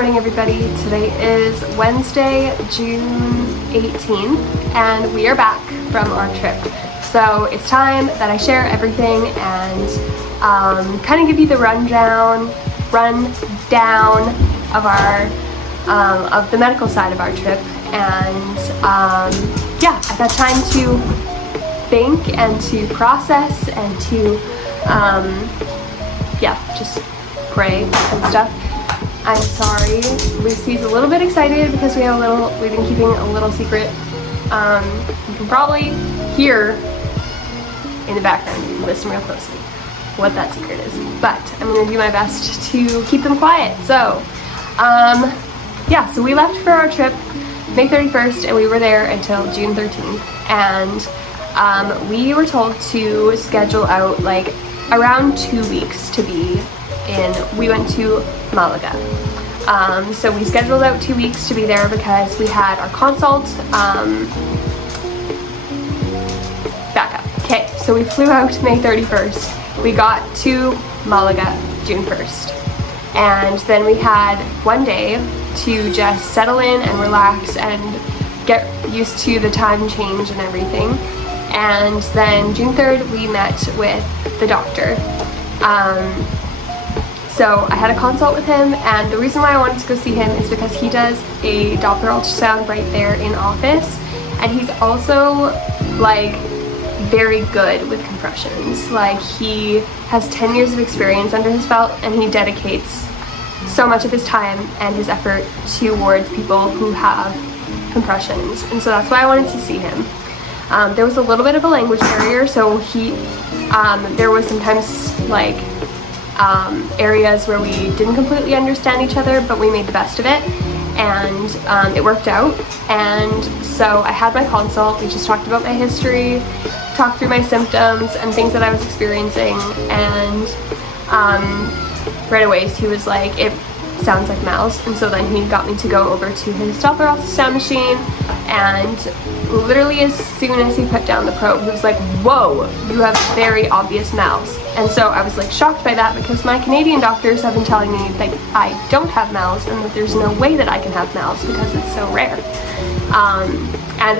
morning, everybody. Today is Wednesday, June 18th, and we are back from our trip. So it's time that I share everything and kind of give you the rundown of our of the medical side of our trip. And yeah, I've had time to think and to process and to yeah, just pray and stuff. I'm sorry, Lucy's a little bit excited because we've been keeping a little secret. You can probably hear in the background, if you listen real closely, what that secret is. But I'm gonna do my best to keep them quiet. So, yeah, so we left for our trip May 31st and we were there until June 13th. And we were told to schedule out like around 2 weeks to be in. We went to Malaga. So we scheduled out 2 weeks to be there because we had our consult. Back up. Okay, so we flew out May 31st. We got to Malaga June 1st. And then we had 1 day to just settle in and relax and get used to the time change and everything. And then June 3rd, we met with the doctor. So I had a consult with him, and the reason why I wanted to go see him is because he does a Doppler ultrasound right there in office, and he's also like very good with compressions. Like, he has 10 years of experience under his belt, and he dedicates so much of his time and his effort towards people who have compressions, and so that's why I wanted to see him. There was a little bit of a language barrier, so there was sometimes like areas where we didn't completely understand each other, but we made the best of it, and it worked out. And so I had my consult. We just talked about my history, talked through my symptoms and things that I was experiencing, and right away he was like, it sounds like mouse. And so then he got me to go over to his Doppler ultrasound machine, and literally as soon as he put down the probe, he was like, whoa, you have very obvious mouse. And so I was like shocked by that, because my Canadian doctors have been telling me that I don't have mouse and that there's no way that I can have mouse because it's so rare. And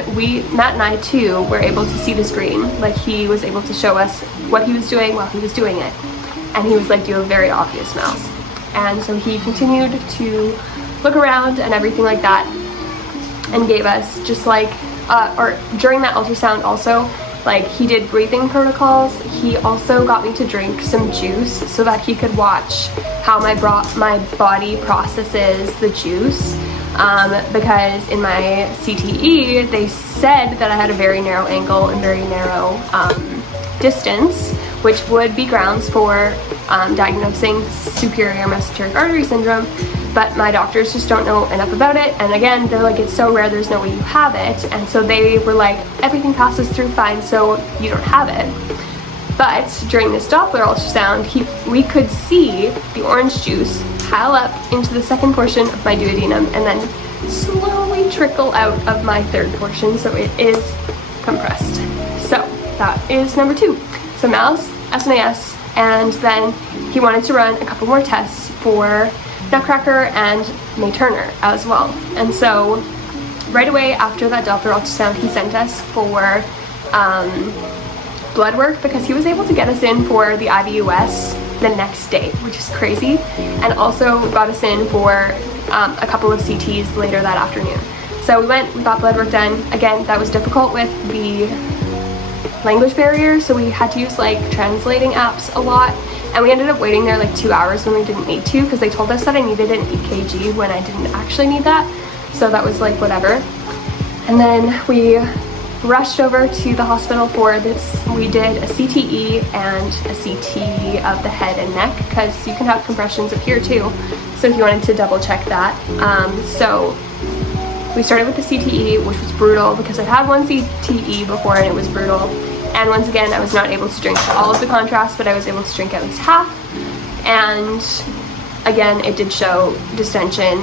Matt and I too were able to see the screen. Like, he was able to show us what he was doing while he was doing it. And he was like, you have very obvious mouse. And so he continued to look around and everything like that, and gave us just like, or during that ultrasound also, like, he did breathing protocols. He also got me to drink some juice so that he could watch how my body processes the juice. Because in my CTE, they said that I had a very narrow angle and very narrow distance, which would be grounds for diagnosing superior mesenteric artery syndrome, but my doctors just don't know enough about it. And again, they're like, it's so rare, there's no way you have it. And so they were like, everything passes through fine, so you don't have it. But during this Doppler ultrasound, we could see the orange juice pile up into the second portion of my duodenum and then slowly trickle out of my third portion, so it is compressed. So that is number 2. So mouse, SNAS, and then he wanted to run a couple more tests for Nutcracker and May Turner as well. And so right away after that Doppler ultrasound, he sent us for blood work, because he was able to get us in for the IVUS the next day, which is crazy, and also got us in for a couple of CTs later that afternoon. So we got blood work done. Again, that was difficult with the language barrier, so we had to use like translating apps a lot, and we ended up waiting there like 2 hours when we didn't need to, because they told us that I needed an EKG when I didn't actually need that. So that was like whatever. And then we rushed over to the hospital for this. We did a CTE and a CT of the head and neck, because you can have compressions up here too, so if you wanted to double check that. So we started with the CTE, which was brutal, because I've had one CTE before and it was brutal. And once again, I was not able to drink all of the contrast, but I was able to drink at least half. And again, it did show distension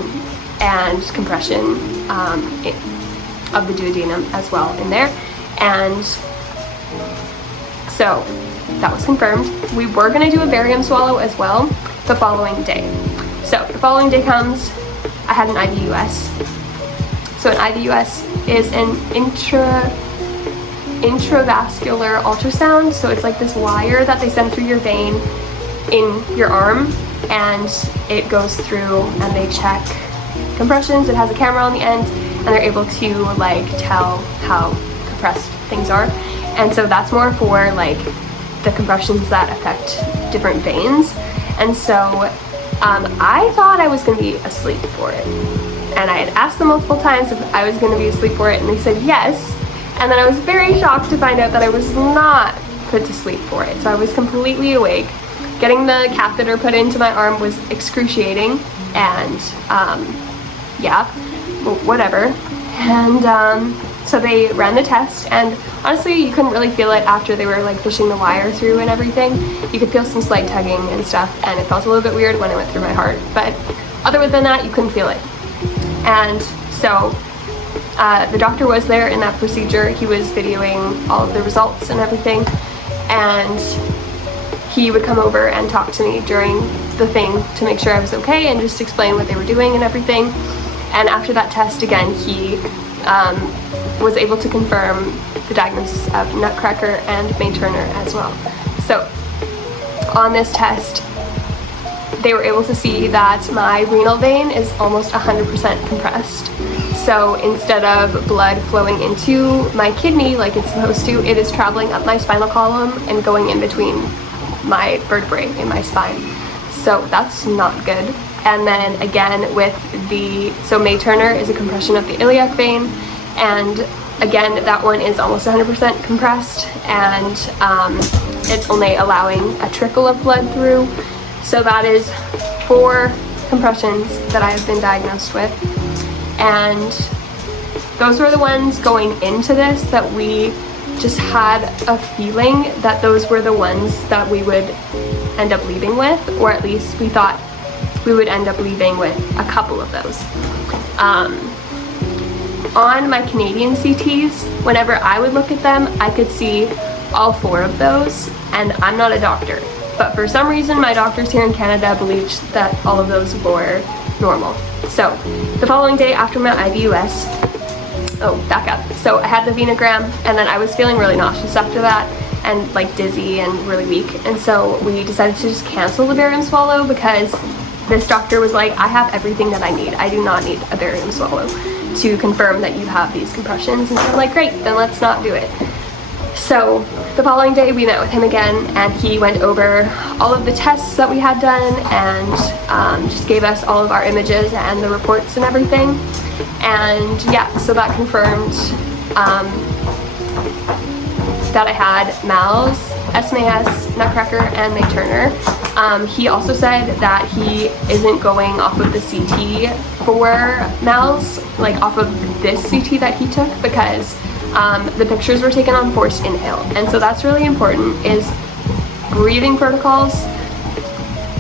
and compression of the duodenum as well in there. And so that was confirmed. We were going to do a barium swallow as well the following day. So the following day comes, I had an IVUS. So an IVUS is an intravascular ultrasound. So it's like this wire that they send through your vein in your arm, and it goes through and they check compressions. It has a camera on the end, and they're able to like tell how compressed things are. And so that's more for like the compressions that affect different veins. And so I thought I was going to be asleep for it, and I had asked them multiple times if I was going to be asleep for it, and they said yes. And then I was very shocked to find out that I was not put to sleep for it. So I was completely awake. Getting the catheter put into my arm was excruciating, and yeah, whatever. And so they ran the test, and honestly you couldn't really feel it after they were like pushing the wire through and everything. You could feel some slight tugging and stuff, and it felt a little bit weird when it went through my heart, but other than that you couldn't feel it. And so the doctor was there in that procedure. He was videoing all of the results and everything, and he would come over and talk to me during the thing to make sure I was okay and just explain what they were doing and everything. And after that test, again, he was able to confirm the diagnosis of nutcracker and May Turner as well. So on this test, they were able to see that my renal vein is almost 100% compressed. So instead of blood flowing into my kidney like it's supposed to, it is traveling up my spinal column and going in between my vertebrae in my spine. So that's not good. And then again with so May Turner is a compression of the iliac vein, and again that one is almost 100% compressed, and it's only allowing a trickle of blood through. So that is 4 compressions that I have been diagnosed with, and those were the ones going into this that we just had a feeling that those were the ones that we would end up leaving with, or at least we thought we would end up leaving with a couple of those. On my Canadian CTs, whenever I would look at them, I could see all 4 of those, and I'm not a doctor, but for some reason my doctors here in Canada believed that all of those were normal. So the following day after my IVUS, back up. So I had the venogram, and then I was feeling really nauseous after that, and like dizzy and really weak. And so we decided to just cancel the barium swallow, because this doctor was like, I have everything that I need. I do not need a barium swallow to confirm that you have these compressions. And so I'm like, great, then let's not do it. So the following day we met with him again, and he went over all of the tests that we had done, and just gave us all of our images and the reports and everything. And yeah, so that confirmed that I had MALS, SMAS, Nutcracker, and May Turner. He also said that he isn't going off of the CT for MALS, like off of this CT that he took, because the pictures were taken on forced inhale. And so that's really important, is breathing protocols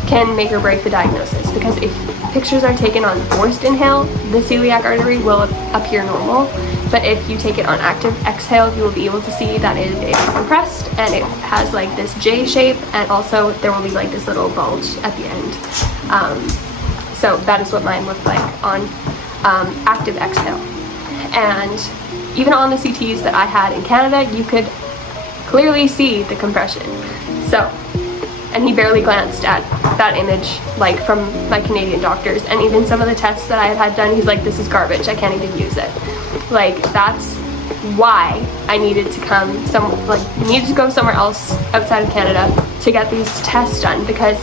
can make or break the diagnosis, because if pictures are taken on forced inhale, the celiac artery will appear normal, but if you take it on active exhale, you will be able to see that it is compressed, and it has like this J shape, and also there will be like this little bulge at the end. So that is what mine looked like on active exhale. And even on the CTs that I had in Canada, you could clearly see the compression. So, and he barely glanced at that image, like from my Canadian doctors, and even some of the tests that I have had done, he's like, this is garbage, I can't even use it. Like, that's why I needed to needed to go somewhere else outside of Canada to get these tests done, because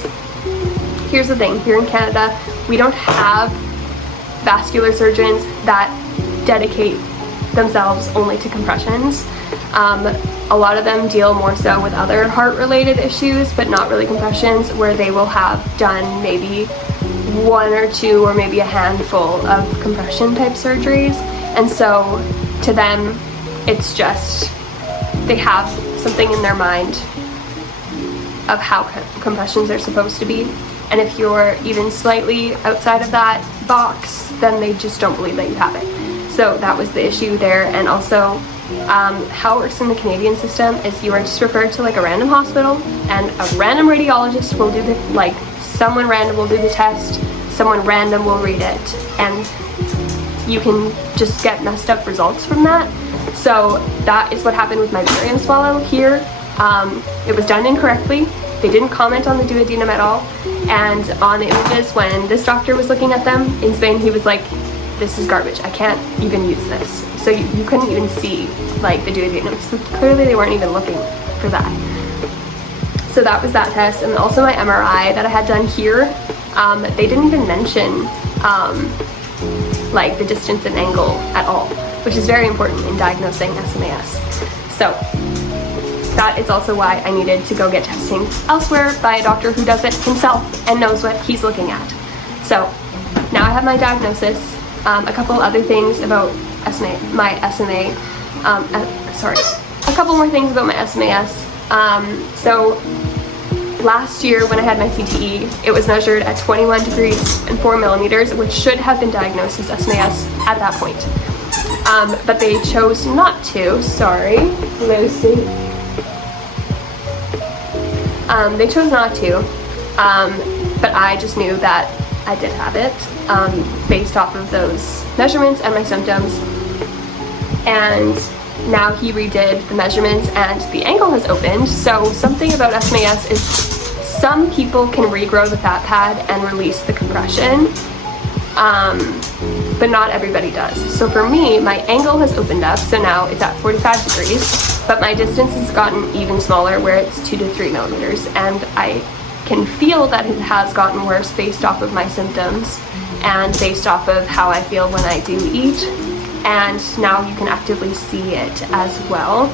here's the thing, here in Canada, we don't have vascular surgeons that dedicate themselves only to compressions. A lot of them deal more so with other heart-related issues, but not really compressions, where they will have done maybe 1 or 2 or maybe a handful of compression type surgeries. And so to them, it's just, they have something in their mind of how compressions are supposed to be. And if you're even slightly outside of that box, then they just don't believe that you have it. So that was the issue there. And also, how it works in the Canadian system is you are just referred to like a random hospital, and a random radiologist will do someone random will do the test, someone random will read it, and you can just get messed up results from that. So that is what happened with my barium swallow here. It was done incorrectly. They didn't comment on the duodenum at all, and on the images when this doctor was looking at them in Spain, he was like, this is garbage, I can't even use this. So you couldn't even see like the duodenum, so clearly they weren't even looking for that. So that was that test. And also my MRI that I had done here, they didn't even mention like the distance and angle at all, which is very important in diagnosing SMAS. So that is also why I needed to go get testing elsewhere by a doctor who does it himself and knows what he's looking at. So now I have my diagnosis. A couple other things about my SMA. A couple more things about my SMAS. So last year when I had my CTE, it was measured at 21 degrees and 4 millimeters, which should have been diagnosed as SMAS at that point. But they chose not to. Sorry, Lucy. They chose not to, but I just knew that I did have it based off of those measurements and my symptoms. And now he redid the measurements and the angle has opened. So something about SMAS is some people can regrow the fat pad and release the compression, but not everybody does. So for me, my angle has opened up, so now it's at 45 degrees, but my distance has gotten even smaller where it's 2 to 3 millimeters, and I can feel that it has gotten worse based off of my symptoms and based off of how I feel when I do eat, and now you can actively see it as well.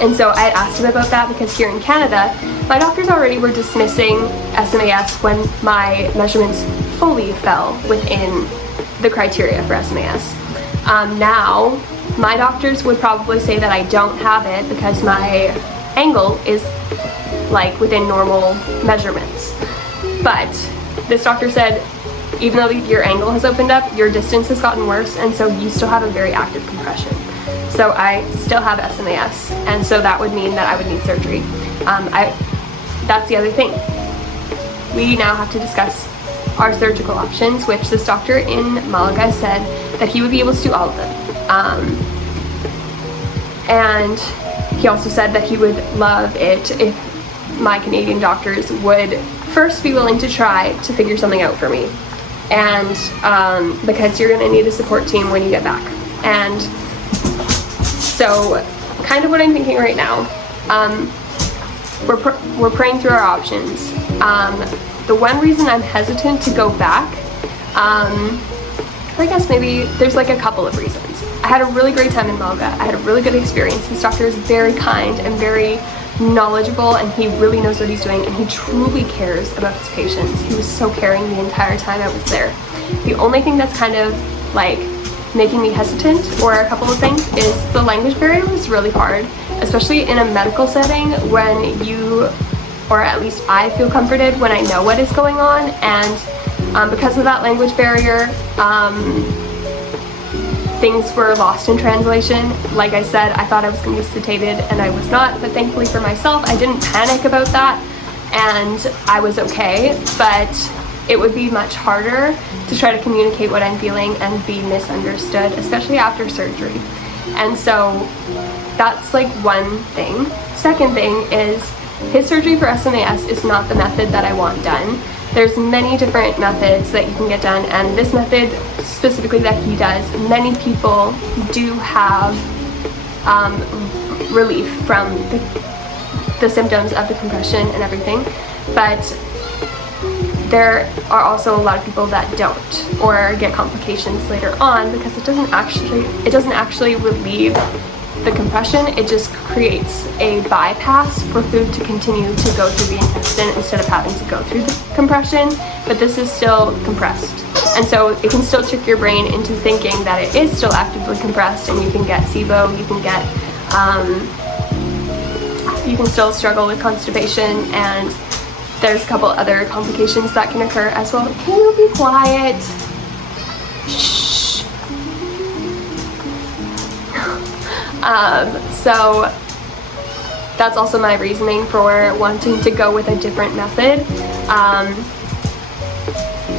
And so I had asked him about that because here in Canada, my doctors already were dismissing SMAS when my measurements fully fell within the criteria for SMAS. Now, my doctors would probably say that I don't have it because my angle is like within normal measurements. But this doctor said, even though your angle has opened up, your distance has gotten worse, and so you still have a very active compression. So I still have SMAS, and so that would mean that I would need surgery. That's the other thing. We now have to discuss our surgical options, which this doctor in Malaga said that he would be able to do all of them. And he also said that he would love it if my Canadian doctors would first be willing to try to figure something out for me. And because you're gonna need a support team when you get back. And so kind of what I'm thinking right now, we're praying through our options. The one reason I'm hesitant to go back, I guess maybe there's like a couple of reasons. I had a really great time in Malaga. I had a really good experience. This doctor is very kind and very knowledgeable, and he really knows what he's doing, and he truly cares about his patients. He was so caring the entire time I was there. The only thing that's kind of like making me hesitant, or a couple of things, is the language barrier was really hard, especially in a medical setting when you, or at least I feel comforted when I know what is going on, and because of that language barrier, things were lost in translation. Like I said, I thought I was going to be sedated and I was not, but thankfully for myself, I didn't panic about that and I was okay, but it would be much harder to try to communicate what I'm feeling and be misunderstood, especially after surgery. And so that's like one thing. Second thing is his surgery for SMAS is not the method that I want done. There's many different methods that you can get done, and this method specifically that he does, many people do have relief from the symptoms of the compression and everything, but there are also a lot of people that don't, or get complications later on because it doesn't actually relieve the compression. It just creates a bypass for food to continue to go through the intestine instead of having to go through the compression, but this is still compressed. And so it can still trick your brain into thinking that it is still actively compressed, and you can get SIBO, you can still struggle with constipation, and there's a couple other complications that can occur as well. Can you be quiet? Shh. So that's also my reasoning for wanting to go with a different method.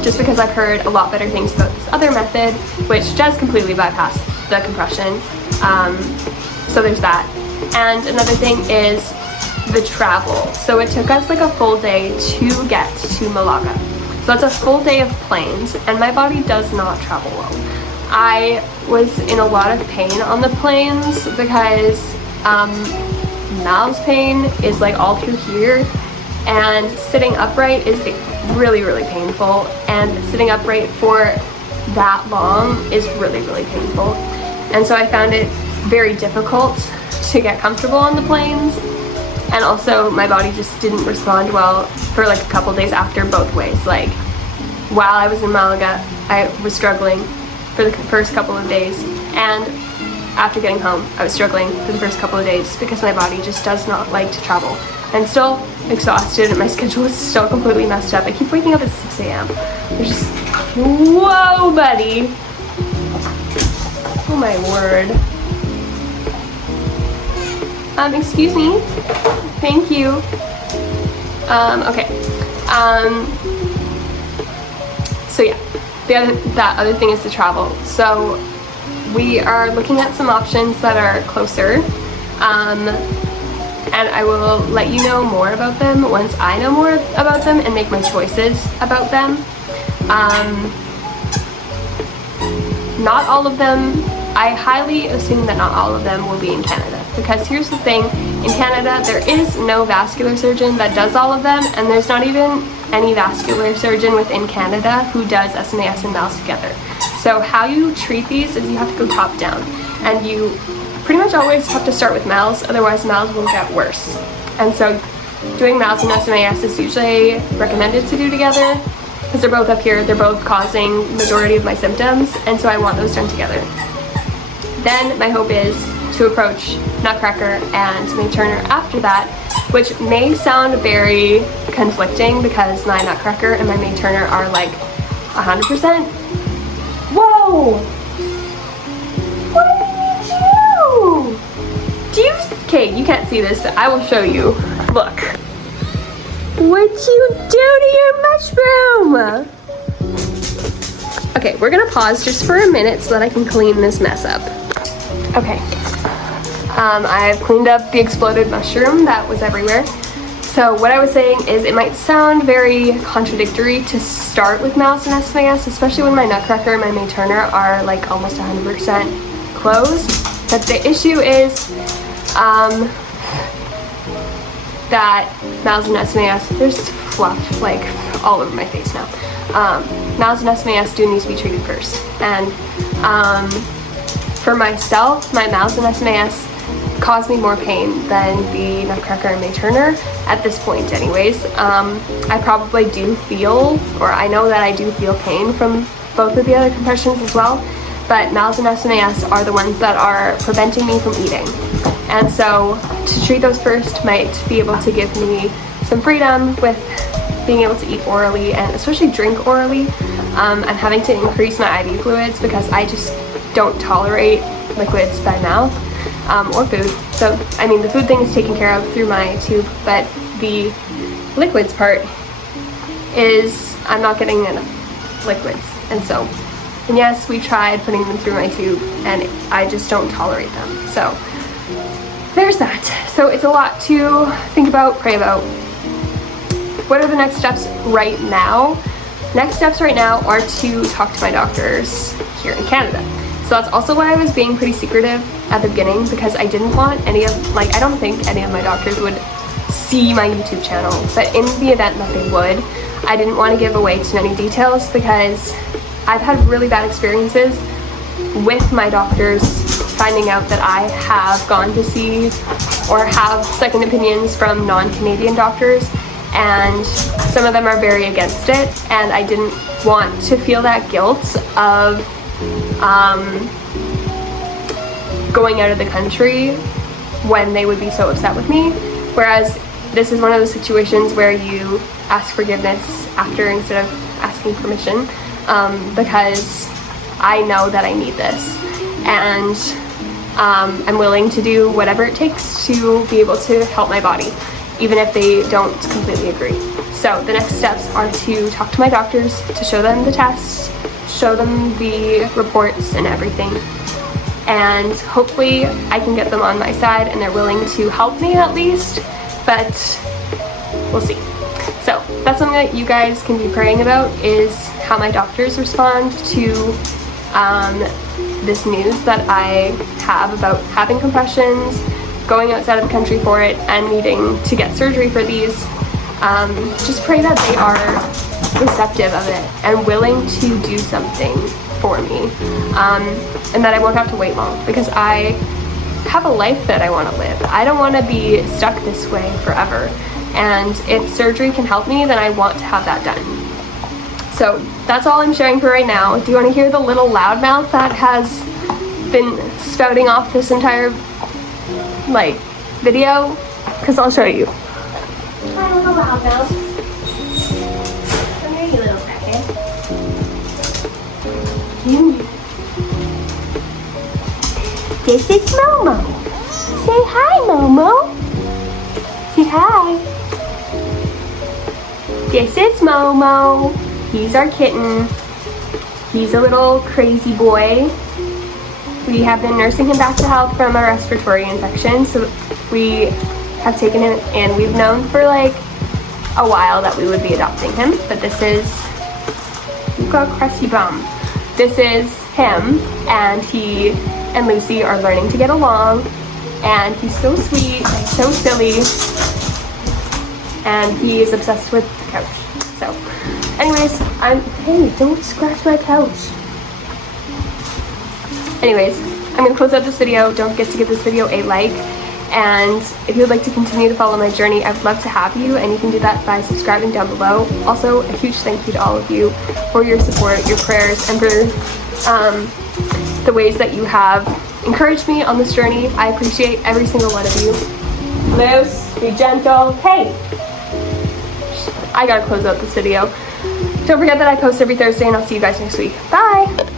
just because I've heard a lot better things about this other method, which does completely bypass the compression. So there's that. And another thing is the travel. So it took us like a full day to get to Malaga. So that's a full day of planes, and my body does not travel well. I was in a lot of pain on the planes because Mal's pain is like all through here, and sitting upright is really, really painful, and sitting upright for that long is really, really painful. And so I found it very difficult to get comfortable on the planes, and also my body just didn't respond well for like a couple days after both ways. Like while I was in Malaga, I was struggling for the first couple of days, and after getting home, I was struggling for the first couple of days because my body just does not like to travel. I'm still exhausted and my schedule is still completely messed up. I keep waking up at 6 a.m. There's just, whoa, buddy. Oh my word. Excuse me. Thank you. Okay. So yeah, that other thing is the travel. So we are looking at some options that are closer, and I will let you know more about them once I know more about them and make my choices about them. Not all of them, I highly assume that not all of them will be in Canada, because here's the thing, in Canada there is no vascular surgeon that does all of them, and there's not even any vascular surgeon within Canada who does SMAS and MALS together. So how you treat these is you have to go top down, and you pretty much always have to start with MALS, otherwise MALS will get worse. And so doing MALS and SMAS is usually recommended to do together because they're both up here, they're both causing majority of my symptoms, and so I want those done together. Then my hope is to approach Nutcracker and May Turner after that, which may sound very conflicting because my Nutcracker and my May Turner are like 100%. Whoa! What did you do? Okay, you can't see this, but I will show you. Look. What'd you do to your mushroom? Okay, we're gonna pause just for a minute so that I can clean this mess up. Okay. I've cleaned up the exploded mushroom that was everywhere. So what I was saying is it might sound very contradictory to start with MALS and SMAS, especially when my Nutcracker and my May Turner are like almost 100% closed. But the issue is that MALS and SMAS, there's fluff like all over my face now. MALS and SMAS do need to be treated first. And for myself, my MALS and SMAS cause me more pain than the Nutcracker and May Turner at this point anyways. I probably do feel, or I know that I do feel pain from both of the other compressions as well, but MALS and SMAS are the ones that are preventing me from eating. And so to treat those first might be able to give me some freedom with being able to eat orally and especially drink orally. I'm having to increase my IV fluids because I just don't tolerate liquids by mouth. Or food. So, I mean, the food thing is taken care of through my tube, but the liquids part is, I'm not getting enough liquids. And so, and yes, we tried putting them through my tube, and I just don't tolerate them. So, there's that. So, it's a lot to think about, pray about. What are the next steps right now? Next steps right now are to talk to my doctors here in Canada. So that's also why I was being pretty secretive at the beginning, because I didn't want any of, like, I don't think any of my doctors would see my YouTube channel, but in the event that they would, I didn't want to give away too many details because I've had really bad experiences with my doctors finding out that I have gone to see or have second opinions from non-Canadian doctors, and some of them are very against it, and I didn't want to feel that guilt of going out of the country when they would be so upset with me, whereas this is one of those situations where you ask forgiveness after instead of asking permission, because I know that I need this, and I'm willing to do whatever it takes to be able to help my body, even if they don't completely agree. So the next steps are to talk to my doctors, to show them the tests, show them the reports and everything. And hopefully I can get them on my side and they're willing to help me at least, but we'll see. So that's something that you guys can be praying about, is how my doctors respond to this news that I have about having compressions, going outside of the country for it, and needing to get surgery for these. Just pray that they are receptive of it and willing to do something for me, and that I won't have to wait long, because I have a life that I want to live. I don't want to be stuck this way forever, and if surgery can help me, then I want to have that done. So that's all I'm sharing for right now. Do you want to hear the little loudmouth that has been spouting off this entire video? Because I'll show you. Hi, little loudmouth. Come here, you little crackhead. This is Momo. Say hi, Momo. Say hi. This is Momo. He's our kitten. He's a little crazy boy. We have been nursing him back to health from a respiratory infection, so we have taken him, and we've known for like a while that we would be adopting him, but this is, you've got a crusty bum. This is him, and he and Lucy are learning to get along, and he's so sweet and so silly, and he is obsessed with the couch. So anyways, hey, don't scratch my couch. Anyways, I'm gonna close out this video. Don't forget to give this video a like, and if you would like to continue to follow my journey, I would love to have you, and you can do that by subscribing down below. Also, a huge thank you to all of you for your support, your prayers, and for the ways that you have encouraged me on this journey. I appreciate every single one of you. Loose, be gentle. Hey! I gotta close out this video. Don't forget that I post every Thursday, and I'll see you guys next week. Bye!